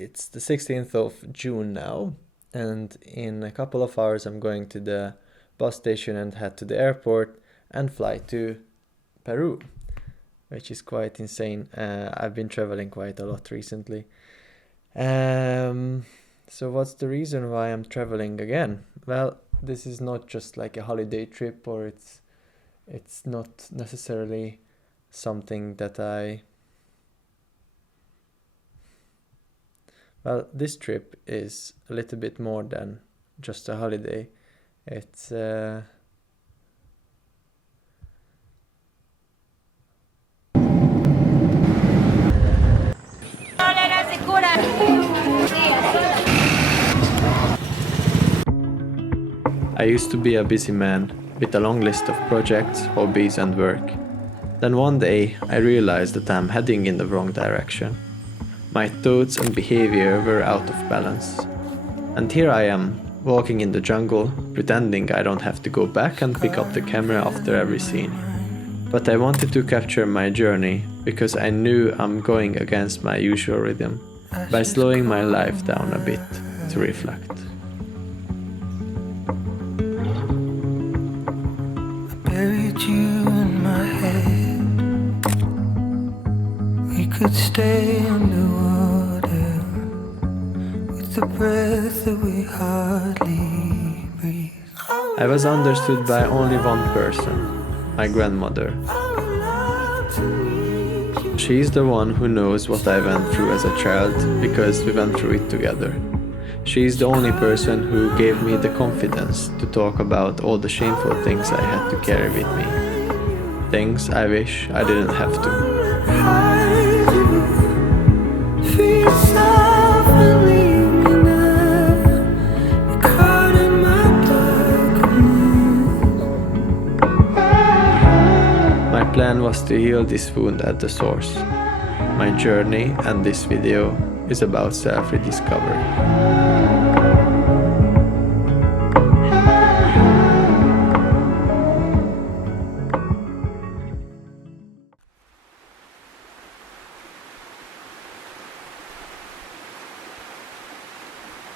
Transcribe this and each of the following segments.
It's the 16th of June now, and in a couple of hours I'm going to the bus station and head to the airport and fly to Peru, which is quite insane. I've been traveling quite a lot recently. So what's the reason why I'm traveling again? Well, this is not just like a holiday trip, or it's not necessarily something that Well, this trip is a little bit more than just a holiday. It's I used to be a busy man with a long list of projects, hobbies and work. Then one day I realized that I'm heading in the wrong direction. My thoughts and behavior were out of balance. And here I am, walking in the jungle, pretending I don't have to go back and pick up the camera after every scene. But I wanted to capture my journey because I knew I'm going against my usual rhythm by slowing my life down a bit to reflect. Buried you in my head. We could stay underwater with the breath that we hardly breathe. I was understood by only one person, my grandmother. She's the one who knows what I went through as a child because we went through it together. She's the only person who gave me the confidence to talk about all the shameful things I had to carry with me. Things I wish I didn't have to. My plan was to heal this wound at the source. My journey and this video is about self-rediscovery.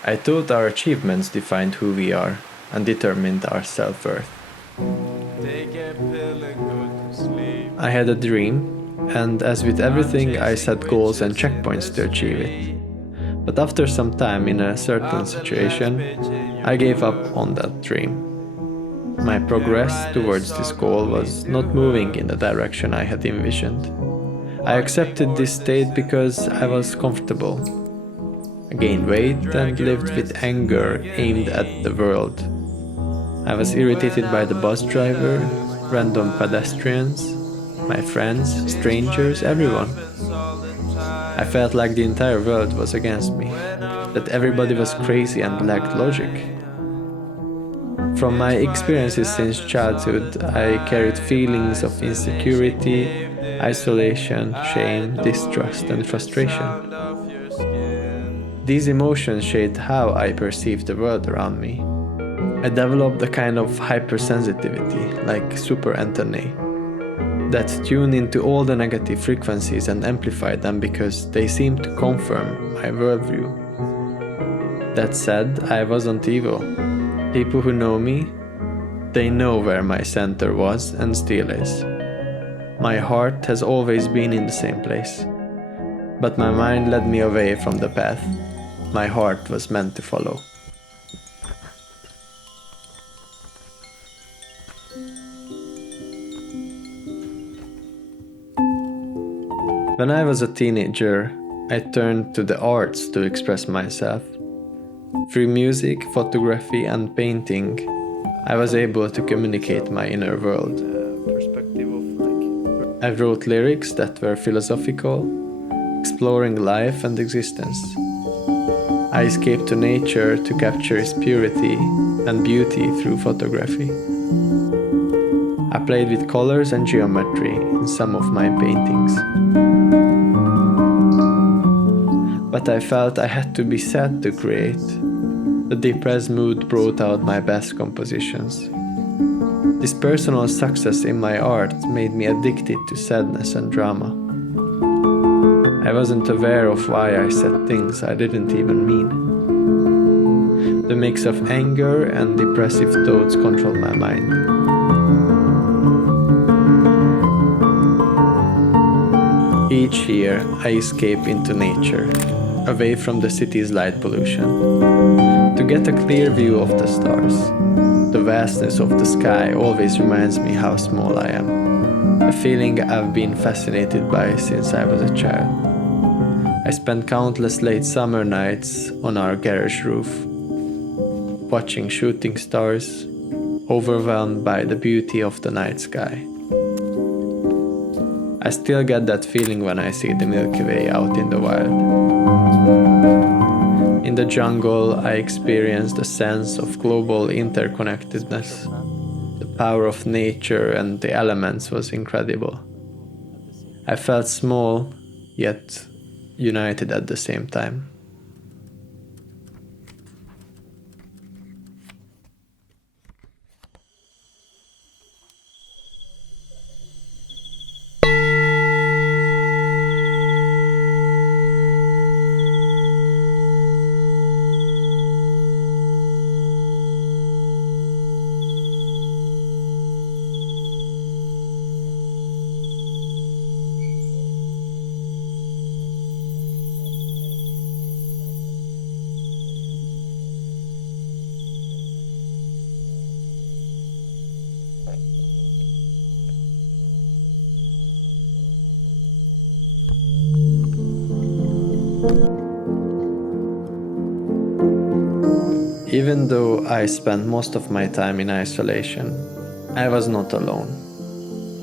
I thought our achievements defined who we are and determined our self-worth. I had a dream, and as with everything, I set goals and checkpoints to achieve it. But after some time in a certain situation, I gave up on that dream. My progress towards this goal was not moving in the direction I had envisioned. I accepted this state because I was comfortable. I gained weight and lived with anger aimed at the world. I was irritated by the bus driver, random pedestrians, my friends, strangers, everyone. I felt like the entire world was against me, that everybody was crazy and lacked logic. From my experiences since childhood, I carried feelings of insecurity, isolation, shame, distrust, and frustration. These emotions shaped how I perceived the world around me. I developed a kind of hypersensitivity, like super antennae, that tune into all the negative frequencies and amplify them because they seem to confirm my worldview. That said, I wasn't evil. People who know me, they know where my center was and still is. My heart has always been in the same place, but my mind led me away from the path my heart was meant to follow. When I was a teenager, I turned to the arts to express myself. Through music, photography, and painting, I was able to communicate my inner world. I wrote lyrics that were philosophical, exploring life and existence. I escaped to nature to capture its purity and beauty through photography. I played with colors and geometry in some of my paintings. But I felt I had to be sad to create. The depressed mood brought out my best compositions. This personal success in my art made me addicted to sadness and drama. I wasn't aware of why I said things I didn't even mean. The mix of anger and depressive thoughts controlled my mind. Each year, I escape into nature, away from the city's light pollution, to get a clear view of the stars. The vastness of the sky always reminds me how small I am, a feeling I've been fascinated by since I was a child. I spent countless late summer nights on our garage roof, watching shooting stars, overwhelmed by the beauty of the night sky. I still get that feeling when I see the Milky Way out in the wild. In the jungle, I experienced a sense of global interconnectedness. The power of nature and the elements was incredible. I felt small, yet united at the same time. Even though I spent most of my time in isolation, I was not alone.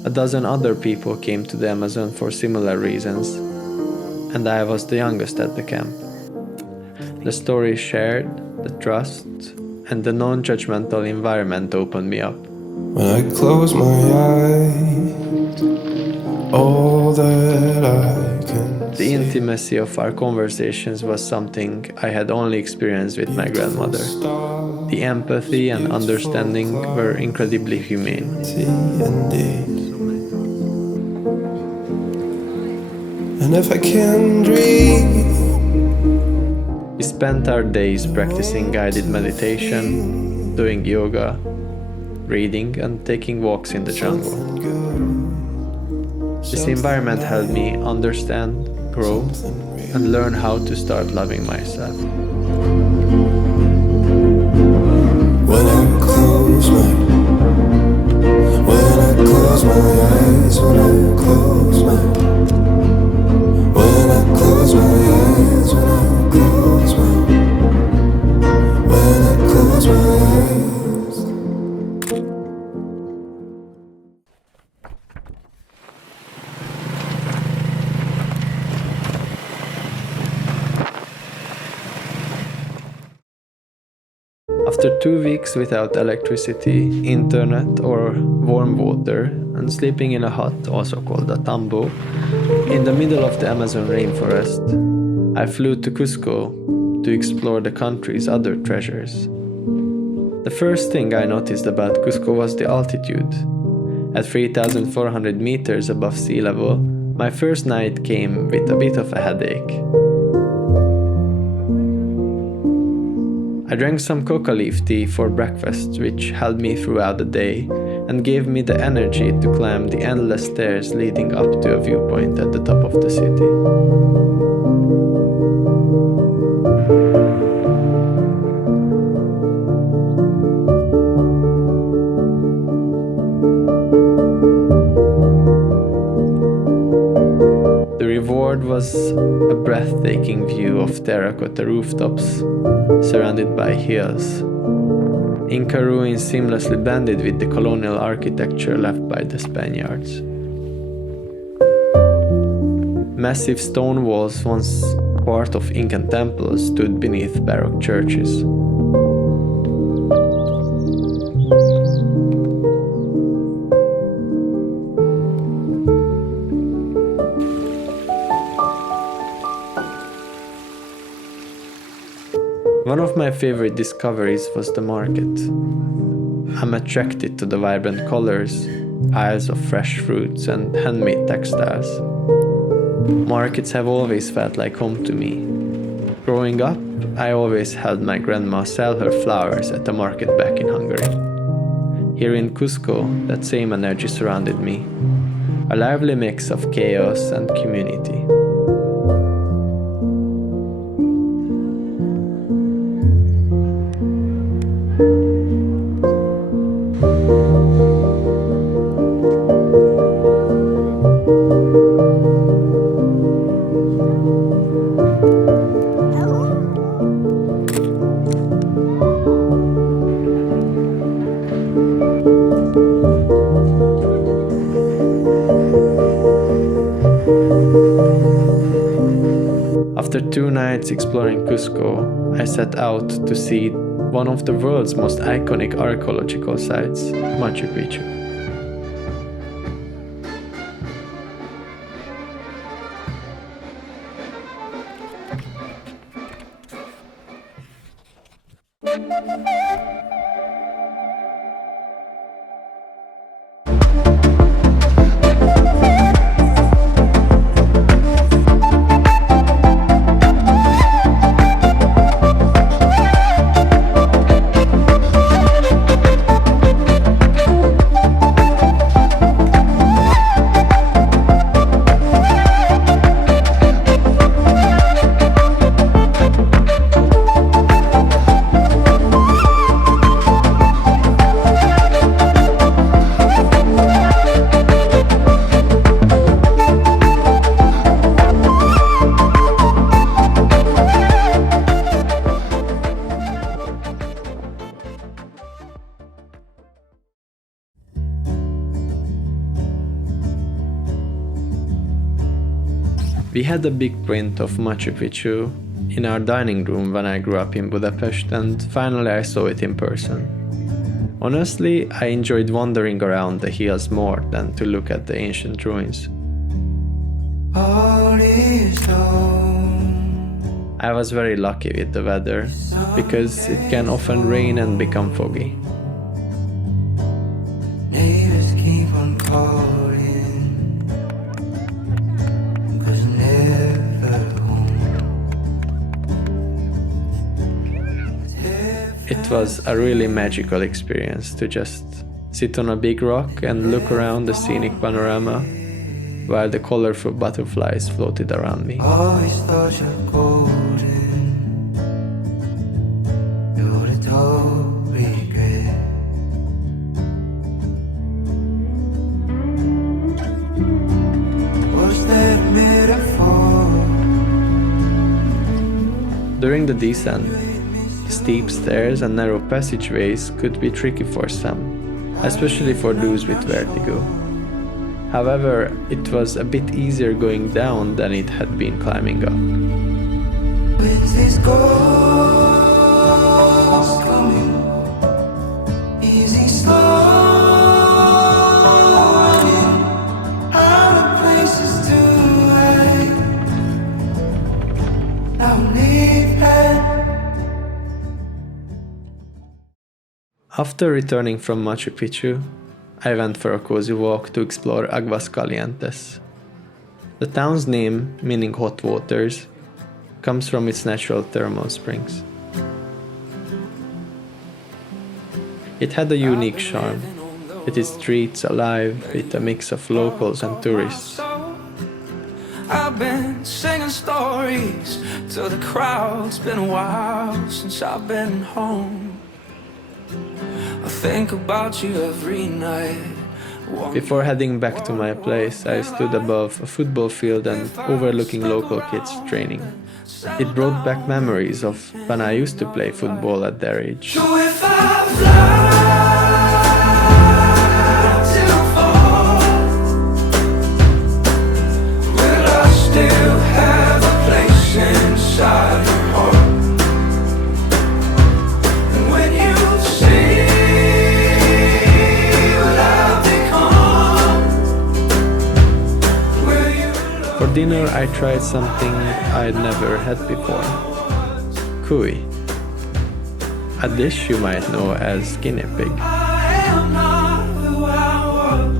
A dozen other people came to the Amazon for similar reasons, and I was the youngest at the camp. The stories shared, the trust, and the non-judgmental environment opened me up. When I close my eyes, all that I can The intimacy of our conversations was something I had only experienced with my grandmother. The empathy and understanding were incredibly humane. And if I can dream, We spent our days practicing guided meditation, doing yoga, reading, and taking walks in the jungle. This environment helped me understand, grow, and learn how to start loving myself. when I close my eyes, when I close my eyes, when I close my eyes. After 2 weeks without electricity, internet, or warm water, and sleeping in a hut, also called a tambo, in the middle of the Amazon rainforest, I flew to Cusco to explore the country's other treasures. The first thing I noticed about Cusco was the altitude. At 3,400 meters above sea level, my first night came with a bit of a headache. I drank some coca leaf tea for breakfast, which held me throughout the day and gave me the energy to climb the endless stairs leading up to a viewpoint at the top of the city. The reward was a breathtaking view of terracotta rooftops surrounded by hills. Inca ruins seamlessly blended with the colonial architecture left by the Spaniards. Massive stone walls, once part of Incan temples, stood beneath Baroque churches. One of my favorite discoveries was the market. I'm attracted to the vibrant colors, aisles of fresh fruits and handmade textiles. Markets have always felt like home to me. Growing up, I always helped my grandma sell her flowers at the market back in Hungary. Here in Cusco, that same energy surrounded me, a lively mix of chaos and community. After 2 nights exploring Cusco, I set out to see one of the world's most iconic archaeological sites, Machu Picchu. We had a big print of Machu Picchu in our dining room when I grew up in Budapest, and finally I saw it in person. Honestly, I enjoyed wandering around the hills more than to look at the ancient ruins. I was very lucky with the weather, because it can often rain and become foggy. Neighbors keep on calling. It was a really magical experience to just sit on a big rock and look around the scenic panorama while the colorful butterflies floated around me. Always thought you're golden. You're the dull regret. Was that a metaphor? During the descent, steep stairs and narrow passageways could be tricky for some, especially for those with vertigo. However, it was a bit easier going down than it had been climbing up. When's this ghost coming? Easy slow running out of places to hide. Now leave head. After returning from Machu Picchu, I went for a cozy walk to explore Aguas Calientes. The town's name, meaning hot waters, comes from its natural thermal springs. It had a unique charm, with its streets alive with a mix of locals and tourists. I've been singing stories to the crowd. It's been a while since I've been home. I think about you every night. Before heading back to my place, I stood above a football field and overlooking local kids training. It brought back memories of when I used to play football at their age. So if I fly too far, will I still have a place inside your heart? And when you see what I've become, will you love? For dinner, I tried something I'd never had before. Cuy. A dish you might know as guinea pig. I am not who I was.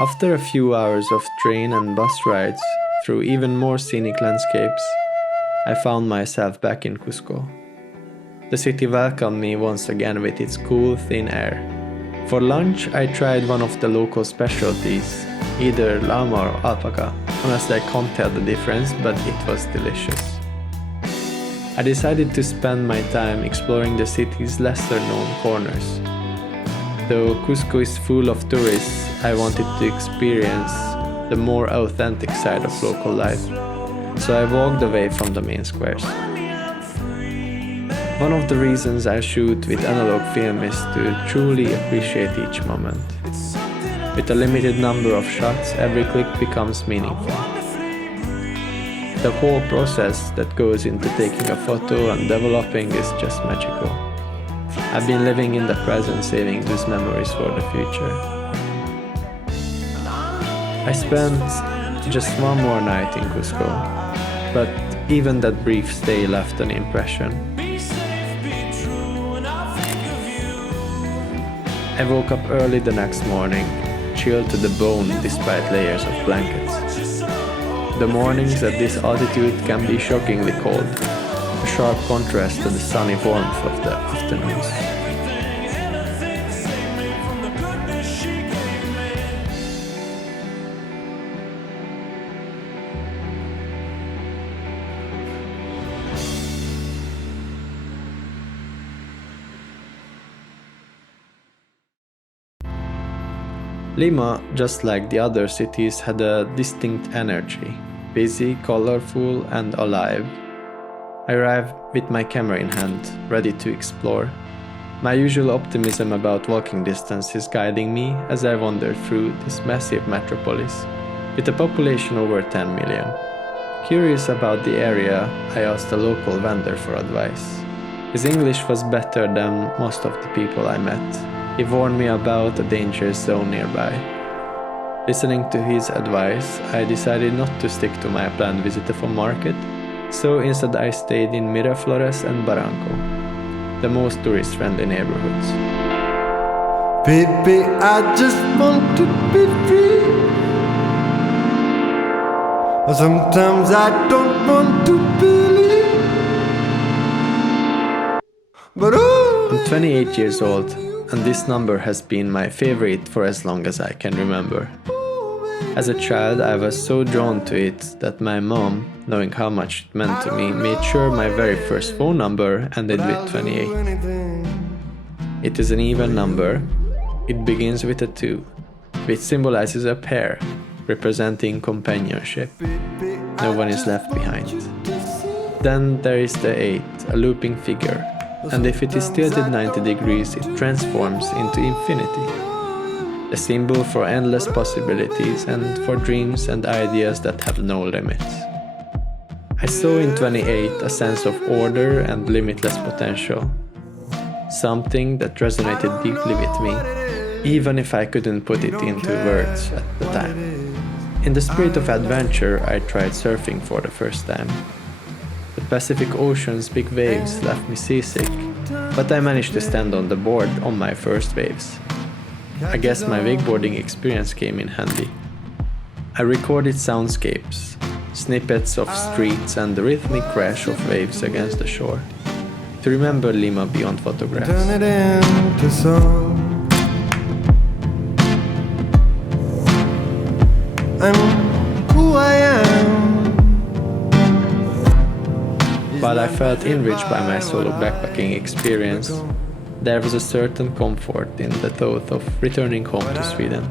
After a few hours of train and bus rides through even more scenic landscapes, I found myself back in Cusco. The city welcomed me once again with its cool, thin air. For lunch, I tried one of the local specialties, either llama or alpaca. Honestly, I can't tell the difference, but it was delicious. I decided to spend my time exploring the city's lesser-known corners. Though Cusco is full of tourists, I wanted to experience the more authentic side of local life, so I walked away from the main squares. One of the reasons I shoot with analog film is to truly appreciate each moment. With a limited number of shots, every click becomes meaningful. The whole process that goes into taking a photo and developing is just magical. I've been living in the present, saving those memories for the future. I spent just one more night in Cusco, but even that brief stay left an impression. I woke up early the next morning, chilled to the bone despite layers of blankets. The mornings at this altitude can be shockingly cold, a sharp contrast to the sunny warmth of the afternoons. Lima, just like the other cities, had a distinct energy, busy, colorful, and alive. I arrived with my camera in hand, ready to explore. My usual optimism about walking distance is guiding me as I wander through this massive metropolis, with a population over 10 million. Curious about the area, I asked a local vendor for advice. His English was better than most of the people I met. He warned me about a dangerous zone nearby. Listening to his advice, I decided not to stick to my planned visit of a market, so instead I stayed in Miraflores and Barranco, the most tourist-friendly neighborhoods. Baby, I just want to be free. Sometimes I don't want to believe. But I'm 28 years old, and this number has been my favorite for as long as I can remember. As a child, I was so drawn to it that my mom, knowing how much it meant to me, made sure my very first phone number ended with 28. It is an even number. It begins with a 2, which symbolizes a pair, representing companionship. No one is left behind. Then there is the 8, a looping figure, and if it is tilted 90 degrees, it transforms into infinity, a symbol for endless possibilities and for dreams and ideas that have no limits. I saw in 28 a sense of order and limitless potential, something that resonated deeply with me, even if I couldn't put it into words at the time. In the spirit of adventure, I tried surfing for the first time. The Pacific Ocean's big waves left me seasick, but I managed to stand on the board on my first waves. I guess my wakeboarding experience came in handy. I recorded soundscapes, snippets of streets and the rhythmic crash of waves against the shore, to remember Lima beyond photographs. turn it into song. I'm who I am. While I felt enriched by my solo backpacking experience, there was a certain comfort in the thought of returning home to Sweden.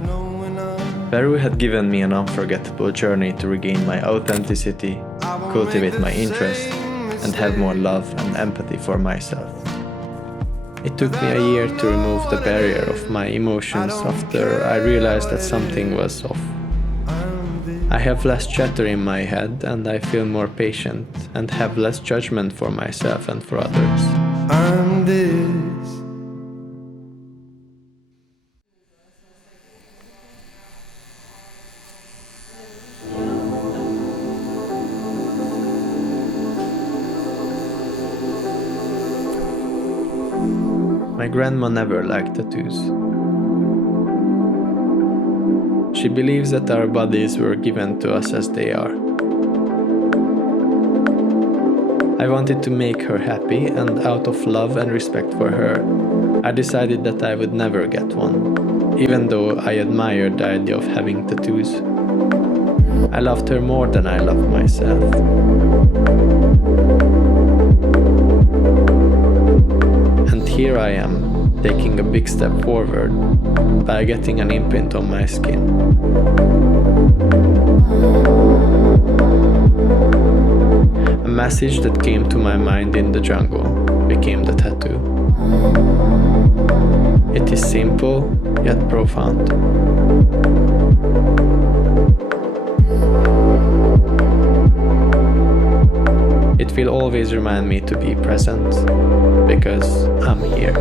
Peru had given me an unforgettable journey to regain my authenticity, cultivate my interests, and have more love and empathy for myself. It took me a year to remove the barrier of my emotions after I realized that something was off. I have less chatter in my head and I feel more patient and have less judgment for myself and for others. I'm this. My grandma never liked tattoos. She believes that our bodies were given to us as they are. I wanted to make her happy, and out of love and respect for her, I decided that I would never get one, even though I admired the idea of having tattoos. I loved her more than I loved myself. And here I am, taking a big step forward by getting an imprint on my skin. A message that came to my mind in the jungle became the tattoo. It is simple, yet profound. It will always remind me to be present, because I'm here.